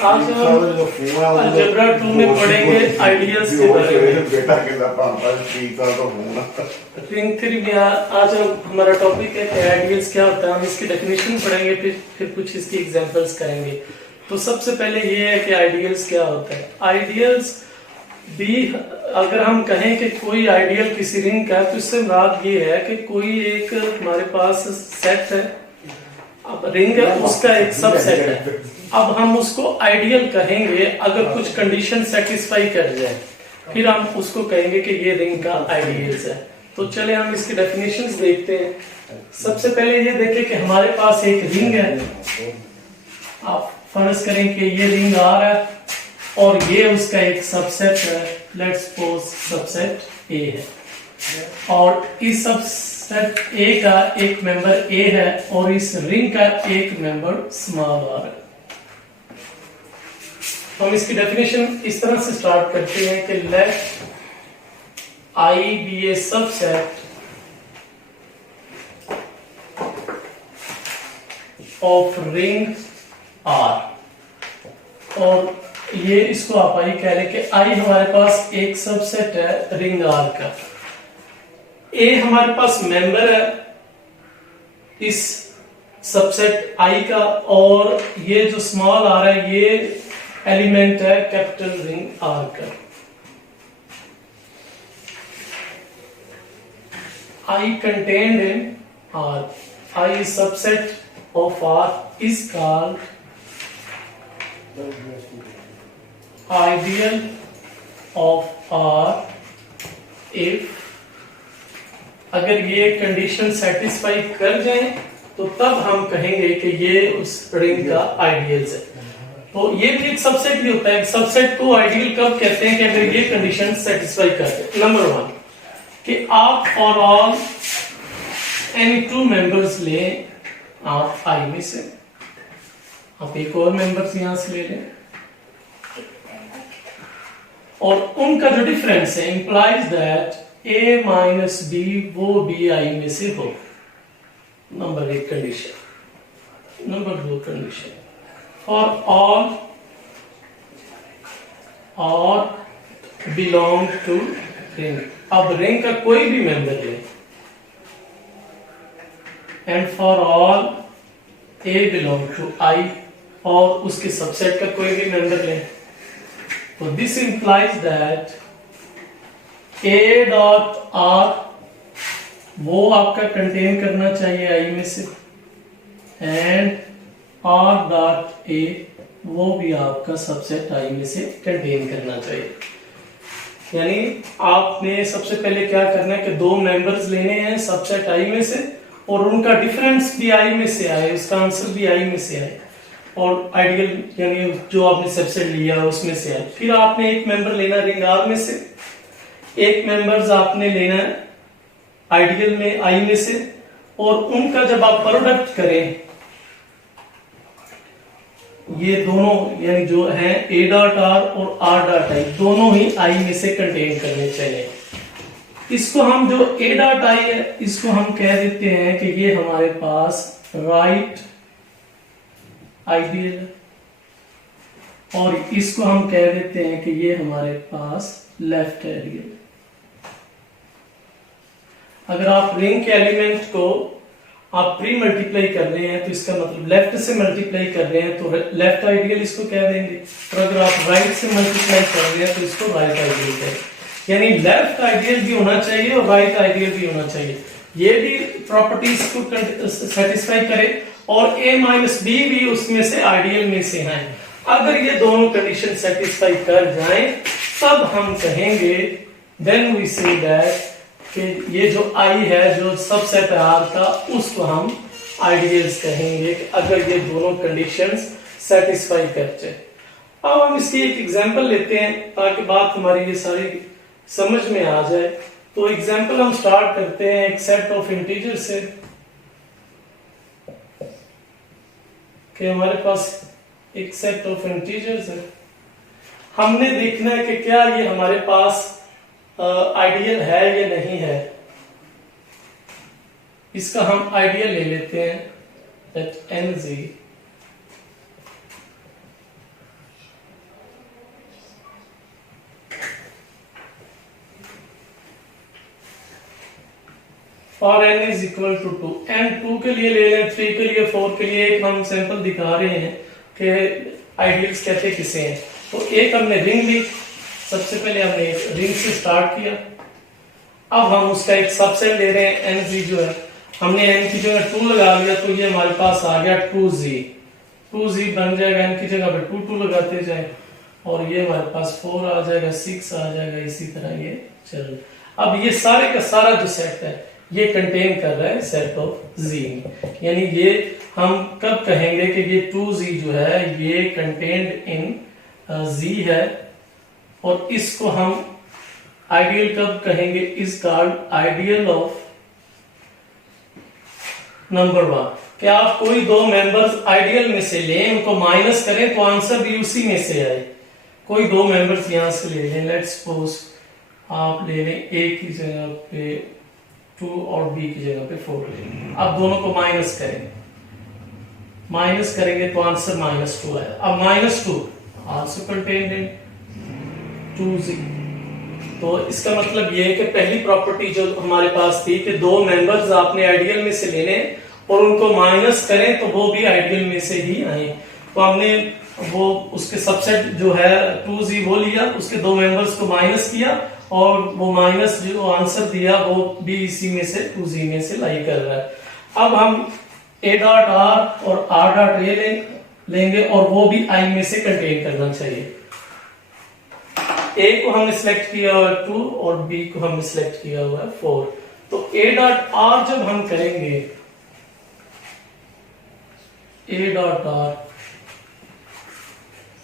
आज हम अलजेब्रा 2 में पढ़ेंगे आइडियल्स के बारे में। बेटा कहता पापा ठीक था तो हूं रिंग थ्योरी में आज हमारा टॉपिक है कि आइडियल्स क्या होता है। हम इसकी डेफिनेशन पढ़ेंगे, फिर कुछ इसकी एग्जांपल्स करेंगे। तो सबसे पहले ये है कि आइडियल्स क्या होता है। आइडियल्स भी अगर हम कहें कि कोई आइडियल किसी रिंग का है तो इससे मुराद ये है कि कोई एक हमारे पास सेट है, अब रिंग है उसका एक सबसेट है। अब हम उसको आइडियल कहेंगे अगर कुछ कंडीशन सेटिस्फाई कर जाए, फिर हम उसको कहेंगे कि ये रिंग का आइडियल्स है। तो चले हम इसकी डेफिनेशंस देखते हैं। सबसे पहले ये देखें कि हमारे पास एक रिंग है। आप फर्ज करें कि ये रिंग आर है और ये उसका एक सबसेट है। लेट्स सपोज सबसेट ए है और इस सबसेट ए का एक मेंबर ए है और इस रिंग का एक मेंबर स्मॉल आर है। हम इसकी डेफिनेशन इस तरह से स्टार्ट करते हैं कि let I be a subset of ring R. और ये इसको आप आई कह लें कि आई हमारे पास एक सबसेट है रिंग आर का। ए हमारे पास मेंबर है इस सबसेट आई का और ये जो स्मॉल आर है ये एलिमेंट है कैपिटल रिंग आर का। I contained in R, I subset of R is called ideal of R if अगर ये कंडीशन सेटिस्फाई कर जाए तो तब हम कहेंगे कि ये उस रिंग का आइडियल्स है। तो ये भी एक सबसेट भी होता है। सबसेट को आइडियल कब कहते हैं कि अगर ये कंडीशन सेटिस्फाई करते हैं। नंबर 1 कि आप for all any two members ले आप आई में से, आप एक और मेंबर्स यहां से ले लें और उनका जो डिफरेंस है implies that A minus B वो बी आई में से हो। Number 1 condition. Number 2 condition for all और बिलोंग टू रिंग। अब रिंग का कोई भी मेंबर ले and for all A belong to I और उसके सबसेट का कोई भी मेंबर ले। तो this implies that A dot R वो आपका कंटेन करना चाहिए आई में से एंड आर डॉट ए वो भी आपका सबसेट आई में से कंटेन करना चाहिए। यानी आपने सबसे पहले क्या करना है कि दो मेंबर्स लेने हैं सबसेट आई में से और उनका डिफरेंस भी आई में से आए, उसका आंसर भी आई में से आए और आइडियल यानी जो आपने सबसेट लिया उसमें से आए। फिर आपने एक मेंबर लेना रिंग आर में से, एक मेंबर्स आपने लेना आइडियल में आई में से और उनका जब आप प्रोडक्ट करें ये दोनों यानी जो है ए डॉट आर और आर डॉट आई दोनों ही आई में से कंटेन करने चाहिए। इसको हम जो ए डॉट आई है इसको हम कह देते हैं कि ये हमारे पास राइट आइडियल है और इसको हम कह देते हैं कि ये हमारे पास लेफ्ट आइडियल। अगर आप रिंग के एलिमेंट को आप प्री मल्टीप्लाई कर रहे हैं तो इसका मतलब लेफ्ट से मल्टीप्लाई कर रहे हैं तो लेफ्ट आइडियल इसको कह देंगे और अगर आप राइट से मल्टीप्लाई कर रहे हैं तो इसको राइट आइडियल कहेंगे। यानी लेफ्ट आइडियल भी होना चाहिए और राइट आइडियल भी होना चाहिए। ये भी प्रॉपर्टीज को सेटिस्फाई करे और a माइनस बी भी उसमें से आइडियल में से है। अगर ये दोनों कंडीशन सेटिस्फाई कर जाएं तब हम कहेंगे देन वी से दैट कि ये जो आई है जो सबसेट आर का उसको हम आइडियल्स कहेंगे अगर ये दोनों कंडीशंस सेटिस्फाई कर जाए। अब हम इसकी एक एग्जांपल लेते हैं ताकि बात हमारी ये सारी समझ में आ जाए। तो एग्जांपल हम स्टार्ट करते हैं एक सेट ऑफ इंटीजर से कि हमारे पास एक सेट ऑफ इंटीजर्स है। हमने देखना है कि क्या ये हमारे पास आइडियल है या नहीं है। इसका हम आइडियल ले लेते हैं that NZ और n is equal to 2, n 2 के लिए ले लें, 3 के लिए, 4 के लिए। एक हम सैंपल दिखा रहे हैं कि आइडियल्स कहते किसे हैं। तो एक हमने रिंग ली, सबसे पहले हमने एक रिंग से स्टार्ट किया। अब हम उसका एक सबसेट ले रहे हैं, nz जो है, हमने n की जगह 2 लगा लिया, तो ये हमारे पास आ गया 2z। 2z बन जाएगा, n की जगह पे 2 2 लगाते जाए, और ये हमारे पास 4 आ जाएगा, 6 आ जाएगा, इसी तरह ये चल। अब ये सारे का सारा जो सेट है ये कंटेन कर रहा है सेट ऑफ z, यानी ये हम कब कहेंगे कि ये 2z जो है ये कंटेन्ड इन z है, और इसको हम आइडियल कब कहेंगे, is called ideal of number 1। क्या आप कोई दो मेंबर्स आइडियल में से लें, उनको माइनस करें तो आंसर भी उसी में से आए। कोई दो मेंबर्स यहां से ले लें, लेट्स सपोज आप ले लें a की जगह पे 2 और b की जगह पे 4 ले लें। अब दोनों को माइनस करें, माइनस करेंगे तो आंसर -2 आया। अब -2 आल्सो कंटेन्ड इन 2z। तो इसका मतलब ये है कि पहली प्रॉपर्टी जो हमारे पास थी कि दो मेंबर्स आपने आइडियल में से लेने और उनको माइनस करें तो वो भी आइडियल में से ही आए। तो हमने वो उसके सबसेट जो है 2z वो लिया, उसके दो मेंबर्स को माइनस किया, और वो माइनस जो आंसर दिया वो भी इसी में से 2z में से लाई कर रहा है। अब हम a डॉट r और r डॉट a लेंगे, और वो भी i में से कंटेन करना चाहिए। a को हमने सिलेक्ट किया हुआ है 2 और b को हमने सिलेक्ट किया हुआ है 4। तो a डॉट r जब हम करेंगे, a डॉट r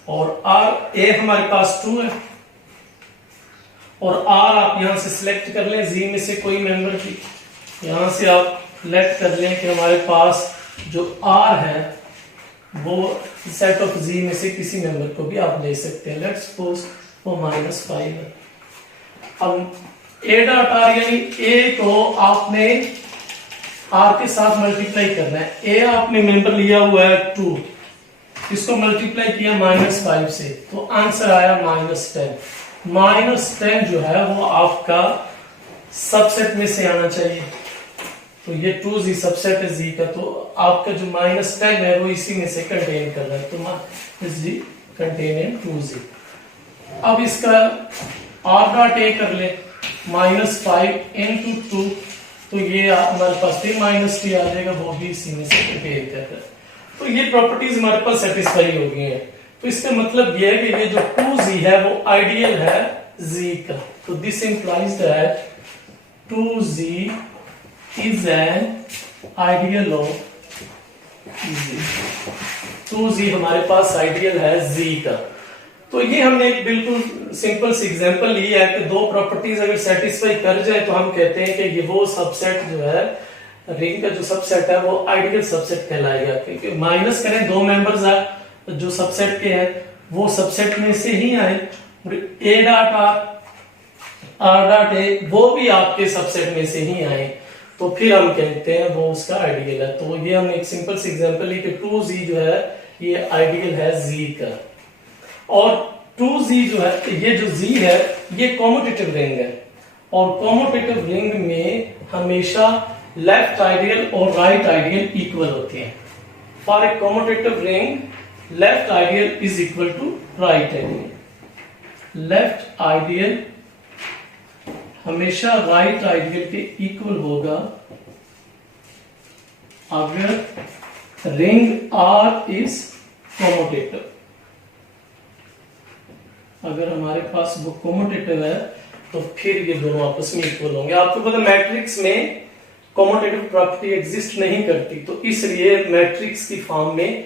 और r, a हमारे पास 2 है और r आप यहां से सिलेक्ट कर लें z में से कोई मेंबर की, यहां से आप लेट कर लें कि हमारे पास जो r है वो सेट ऑफ z में से किसी मेंबर को भी आप ले सकते हैं। लेट्स सपोज वो -5 है। अब a डॉट r यानी a को आपने r के साथ मल्टीप्लाई करना है। a आपने मेंबर लिया हुआ है 2, इसको मल्टीप्लाई किया -5 से, तो आंसर आया -10। -10 जो है वो आपका सबसेट में से आना चाहिए। तो ये 2z सबसेट है z का, तो आपका जो -10 है वो इसी में से कंटेन कर रहा है, तो z कंटेन इन 2z। अब इसका r डॉट a कर ले, -5 into 2, तो ये हमारे पास फिर -3 आ जाएगा, वो भी इसी में से कंटेन कर रहा है। तो ये प्रॉपर्टीज हमारे पास सेटिस्फाई हो गई हैं। तो इसका मतलब ये है कि ये जो 2z है वो आइडियल है z का। तो this implies that 2z is an ideal of z। 2z हमारे पास आइडियल है z का। तो ये हमने एक बिल्कुल सिंपल सी एग्जांपल ली है कि दो प्रॉपर्टीज अगर सेटिस्फाई कर जाए तो हम कहते हैं कि ये वो सबसेट जो है, रिंग का जो सबसेट है वो आइडियल सबसेट कहलाएगा। क्योंकि माइनस करें दो मेंबर्स जो सबसेट के हैं वो सबसेट में से ही आए, और a dot r dot a वो भी आपके सबसेट में से ही आए, तो फिर हम कहते हैं वो उसका आइडियल है। तो ये हम एक सिंपल सी एग्जांपल ली कि 2z जो है ये आइडियल है z का। और 2z जो है, ये जो z है ये कॉम्यूटेटिव रिंग है, और कॉम्यूटेटिव रिंग में हमेशा लेफ्ट आइडियल और राइट आइडियल इक्वल होते हैं। For a commutative ring left ideal is equal to right ideal. Left ideal हमेशा राइट आइडियल के इक्वल होगा अगर रिंग R इज कॉम्यूटेटिव। अगर हमारे पास वो कॉम्यूटेटिव है तो फिर ये दोनों आपस में इक्वल होंगे। आपको पता मैट्रिक्स में कॉम्यूटेटिव प्रॉपर्टी एग्जिस्ट नहीं करती, तो इसलिए मैट्रिक्स की फॉर्म में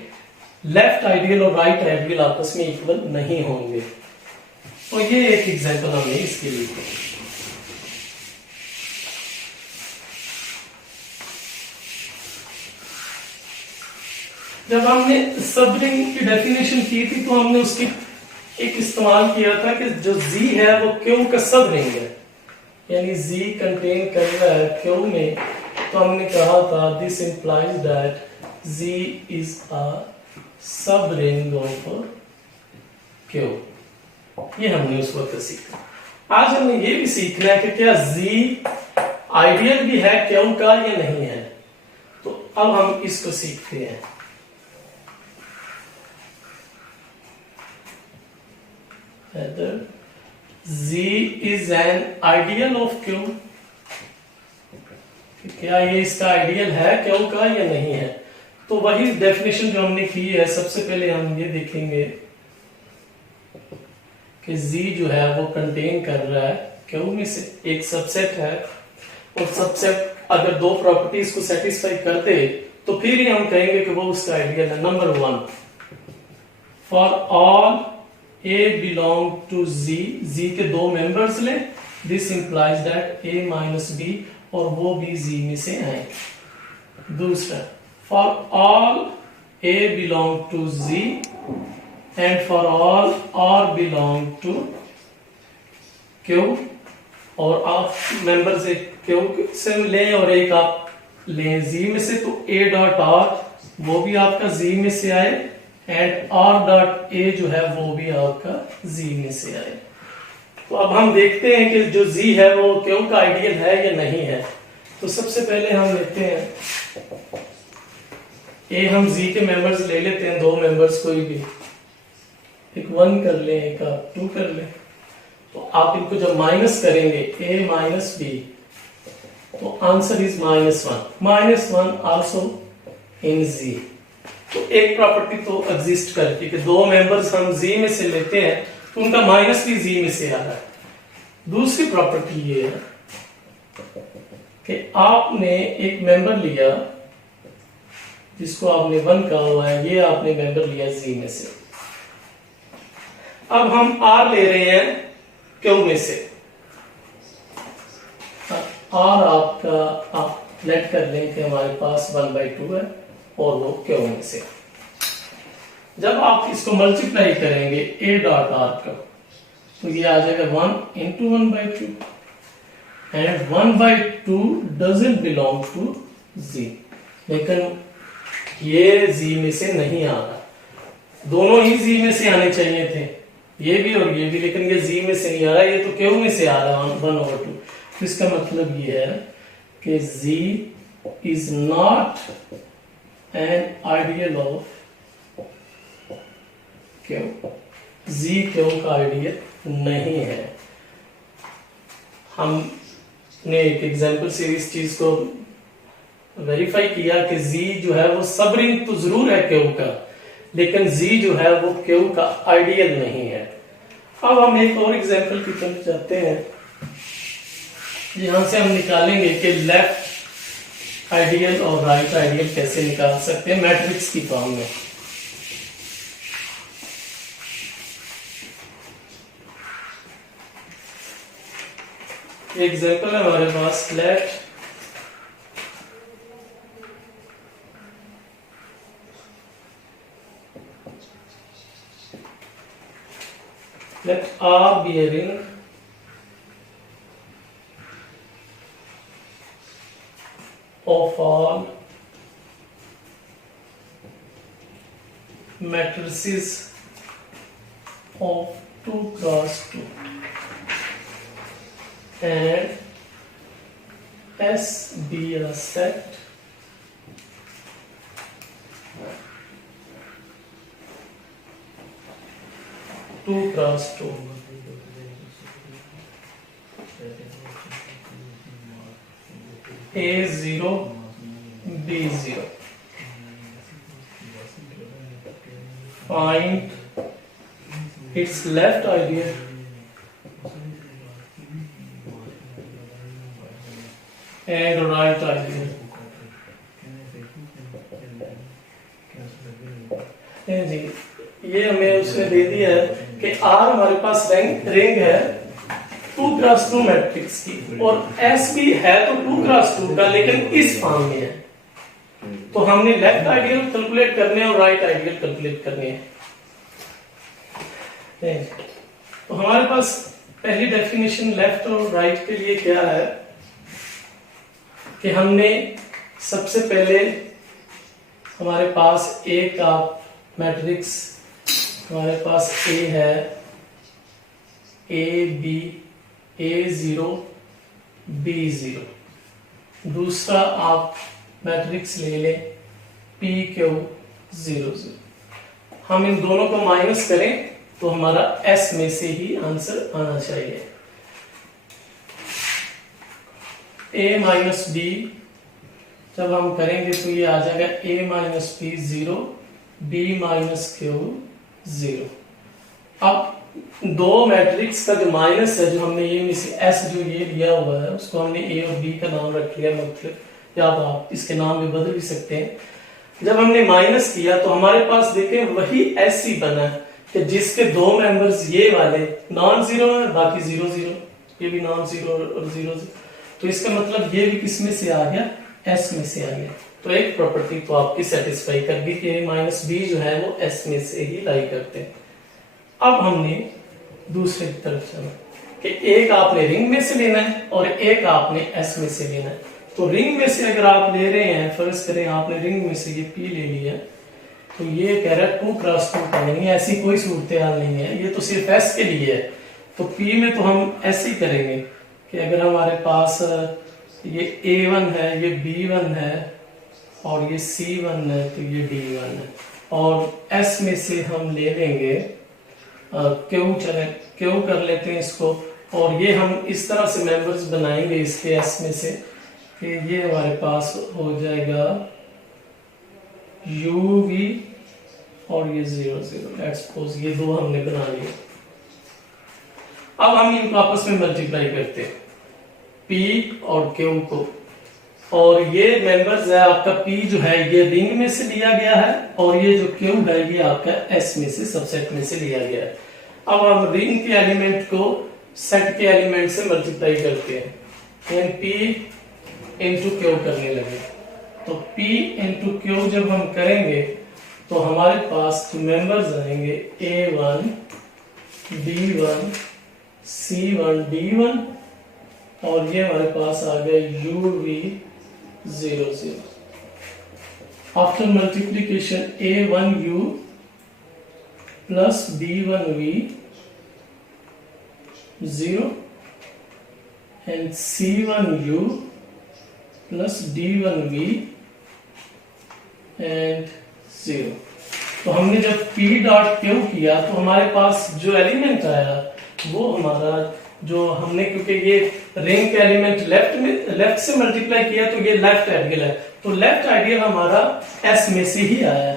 लेफ्ट आइडियल और राइट आइडियल आपस में इक्वल नहीं होंगे। तो ये एक एग्जांपल हमने इसके लिए। जब हमने सब रिंग की डेफिनेशन की थी तो हमने उसकी एक इस्तेमाल किया था कि जो z है वो Q का सब रिंग है, यानी z कंटेन कर रहा है Q में। तो हमने कहा था this implies that z is a सब रिंग ऑफ Q। ये हमने उस वक्त सीखा। आज हमने ये भी सीखना है कि क्या z आइडियल भी है क्यू का या नहीं है। तो अब हम इसको सीखते हैं। whether Z is an ideal of Q, क्या ये इसका आइडियल है क्यू का या नहीं है। तो वही डेफिनेशन जो हमने की है, सबसे पहले हम ये देखेंगे कि Z जो है वो कंटेन कर रहा है क्यू में से एक सबसेट है, और सबसेट अगर दो प्रॉपर्टीज को सेटिस्फाई कर दे तो फिर ही हम कहेंगे कि वो उसका आइडियल है। Number 1, for all A belong to Z, Z के दो मेंबर्स ले, this implies that A minus B और वो भी Z में से आए। दूसरा, for all A belong to Z and for all R belong to Q, और आप मेंबर्स एक Q से लें और एक आप लें Z में से, तो A डॉट R वो भी आपका Z में से आए एंड R डॉट A जो है वो भी आपका Z में से आए। तो अब हम देखते हैं कि जो Z है वो Q का आइडियल है या नहीं है। तो सबसे पहले हम लेते हैं A, हम Z के मेंबर्स ले लेते हैं, दो मेंबर्स कोई भी, एक 1 कर ले, एक आप 2 कर ले। तो आप इनको जब माइनस करेंगे A माइनस B, तो answer is -1 also in Z। तो एक प्रॉपर्टी तो एग्जिस्ट करती है कि दो मेंबर्स हम Z में से लेते हैं तो उनका माइनस भी Z में से आ रहा है। दूसरी प्रॉपर्टी ये है कि आपने एक मेंबर लिया जिसको आपने 1 कहा हुआ है, ये आपने मेंबर लिया Z में से। अब हम R ले रहे हैं Q में से। R आपका आप लेट कर लें कि हमारे पास 1/2 है और वो Q में से। जब आप इसको मल्टीप्लाई करेंगे A डॉट R का, तो ये आ जाएगा 1 into 1/2 and 1/2 doesn't belong to Z, लेकिन ये Z में से नहीं आ रहा। दोनों ही Z में से आने चाहिए थे, ये भी और ये भी, लेकिन ये Z में से नहीं आ रहा, ये तो Q में से आ रहा है 1/2। तो इसका मतलब ये है कि Z is not an ideal of Q, Z Q का आइडियल नहीं है। हमने एक एग्जांपल से इस चीज को वेरीफाई किया कि Z जो है वो सब रिंग तो जरूर है Q का, लेकिन Z जो है वो Q का आइडियल नहीं है। अब हम एक और एग्जांपल की तरफ जाते हैं। यहां से हम निकालेंगे कि लेफ्ट आइडियल और राइट आइडियल कैसे निकाल सकते हैं मैट्रिक्स की फॉर्म में। एग्जांपल है हमारे पास, let R be a ring of all matrices of 2 cross 2 and S be a set two cross 2 A0 B0, find its left ideal and right ideal। जी, ये हमें उसने दे दिया है कि R हमारे पास रिंग है 2 क्रॉस 2 मैट्रिक्स की, और S भी है तो 2 क्रॉस 2 का, लेकिन इस फॉर्म में है। तो हमने लेफ्ट आइडियल कैलकुलेट करने और राइट आइडियल कैलकुलेट करने हैं। तो हमारे पास पहली डेफिनेशन लेफ्ट और राइट के लिए क्या है कि हमने सबसे पहले हमारे पास A का मैट्रिक्स, हमारे पास A है A B A0 B0, दूसरा आप मैट्रिक्स ले लें PQ 0 0। हम इन दोनों को माइनस करें तो हमारा S में से ही आंसर आना चाहिए। A माइनस B जब हम करेंगे तो ये आ जाएगा A minus B 0, B minus Q 0। अब दो मैट्रिक्स का जो माइनस है, जो हमने ये में से S जो ये लिया हुआ है उसको हमने A और B का नाम रख लिया मतलब, या आप इसके नाम में बदल भी सकते हैं। जब हमने माइनस किया तो हमारे पास देखें वही S ही बना है कि जिसके दो मेंबर्स ये वाले नॉन जीरो है, बाकी 0 0, ये भी नॉन जीरो और 0 0। तो इसका मतलब ये भी किस में से आ गया, S में से आ गया। तो एक प्रॉपर्टी तो आपकी सेटिस्फाई कर दी कि A माइनस B जो है वो S में से ही लाई करते हैं। अब हमने दूसरे की तरफ चला कि एक आपने रिंग में से लेना है और एक आपने S में से लेना है। तो रिंग में से अगर आप ले रहे हैं, फर्ज करें आपने रिंग में से ये P ले लिया, तो ये कह रहा है 2 क्रॉस 2 का नहीं है, ऐसी कोई सूरत हाल नहीं है, ये तो सिर्फ S के लिए है। तो P में तो हम ऐसे ही करेंगे कि अगर हमारे पास ये A1 है, ये B1 है और ये C1 है, तो ये D1 है, और S में से हम ले लेंगे Q कर लेते हैं इसको, और ये हम इस तरह से मेंबर्स बनाएंगे इसके S में से कि ये हमारे पास हो जाएगा UV और ये 0 0। लेट्स सपोज ये दो हमने बना लिए। अब हम इनको आपस में मल्टीप्लाई करते हैं P और Q को, और ये मेंबर्स है आपका P जो है ये रिंग में से लिया गया है और ये जो Q है ये आपका S में से सबसेट में से लिया गया है। अब हम रिंग के एलिमेंट को सेट के एलिमेंट से मल्टीप्लाई करते हैं, यानी P इंटू Q करने लगे। तो P इंटू Q जब हम करेंगे तो हमारे पास मेंबर्स आएंगे A1 B1 C1 D1, और ये हमारे पास आ गया UV 0 0। After multiplication A1U plus B1V 0 and C1U plus D1V and 0। तो हमने जब P डॉट Q किया तो हमारे पास जो एलिमेंट आया वो हमारा जो हमने, क्योंकि ये रिंग के एलिमेंट लेफ्ट से मल्टीप्लाई किया तो ये लेफ्ट आइडियल है, तो लेफ्ट आइडियल हमारा S में से ही आया है,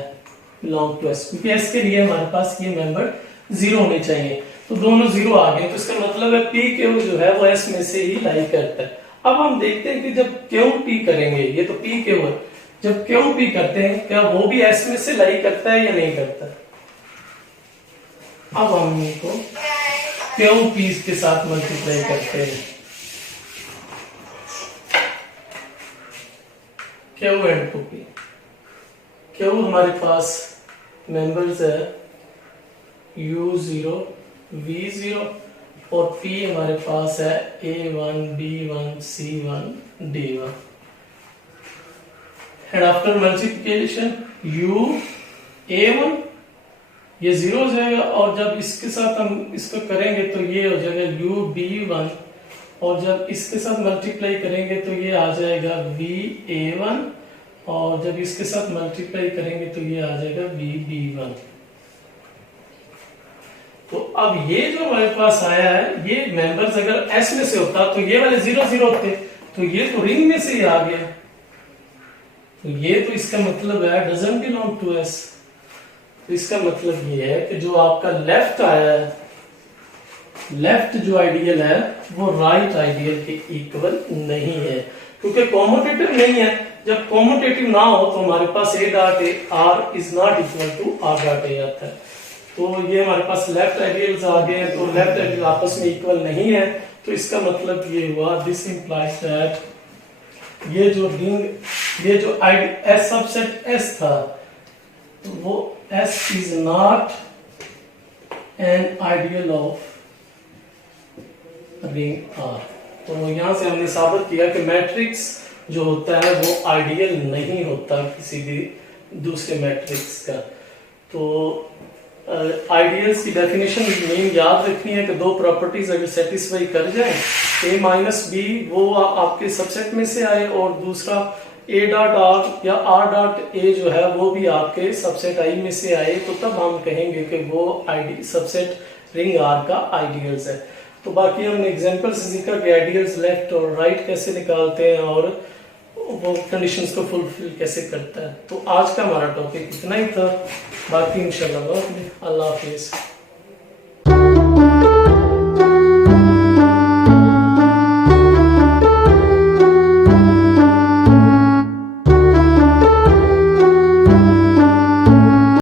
बिलोंग टू S, क्योंकि S के लिए हमारे पास ये मेंबर 0 होने चाहिए। तो दोनों 0 आ गए, तो इसका मतलब है P Q जो है वो S में से ही लाई करता है। अब हम देखते हैं कि जब Q P करेंगे, ये तो P Q है, जब Q P करते हैं क्या वो भी S में से लाई करता है या नहीं करता। अब हम इनको Q P के साथ मल्टीप्लाई करते हैं, Q and to P। Q हमारे पास मेंबर्स है U0 V0 और P हमारे पास है A1 B1 C1 D1, and after multiplication U A1 ये 0 हो जाएगा, और जब इसके साथ हम इसको करेंगे तो ये हो जाएगा UB1, और जब इसके साथ मल्टीप्लाई करेंगे तो ये आ जाएगा VA1, और जब इसके साथ मल्टीप्लाई करेंगे तो ये आ जाएगा VB1। तो अब ये जो हमारे पास आया है, ये मेंबर्स अगर S में से होता तो ये वाले 0 0 होते, तो ये तो रिंग में से ही आ गया, तो ये तो इसका मतलब है डजंट बिलोंग टू S। तो इसका मतलब ये है कि जो आपका लेफ्ट आया है, लेफ्ट जो आइडियल है वो राइट आइडियल के इक्वल नहीं है, क्योंकि कॉम्यूटेटिव नहीं है। जब कॉम्यूटेटिव ना हो तो हमारे पास A dot R is not equal to R dot A आता है। तो ये हमारे पास लेफ्ट आइडियल्स आ गए, तो लेफ्ट आइडियल आपस में इक्वल नहीं है, तो इसका मतलब ये हुआ दिस इंप्लाइज दैट ये जो रिंग, ये जो S सबसेट S था, तो वो S is not an ideal of ring R। तो यहां से हमने साबित किया कि मैट्रिक्स जो होता है वो आइडियल नहीं होता किसी भी दूसरे मैट्रिक्स का। तो आइडियल्स की डेफिनेशन मेन याद रखनी है कि दो प्रॉपर्टीज अगर सेटिस्फाई कर जाए, a माइनस बी वो आपके सबसेट में से आए, और दूसरा a डॉट आर या r डॉट a जो है वो भी आपके सबसेट आई में से आए, तो तब हम कहेंगे कि वो आईडी सबसेट रिंग R का आइडियल्स है। तो बाकी हमने एग्जांपल से सीखा कि आइडियल्स लेफ्ट और राइट कैसे निकालते हैं और वो कंडीशंस को फुलफिल कैसे करता है। तो आज का हमारा टॉपिक इतना ही था, बाकी इंशाल्लाह अल्लाह हाफिज।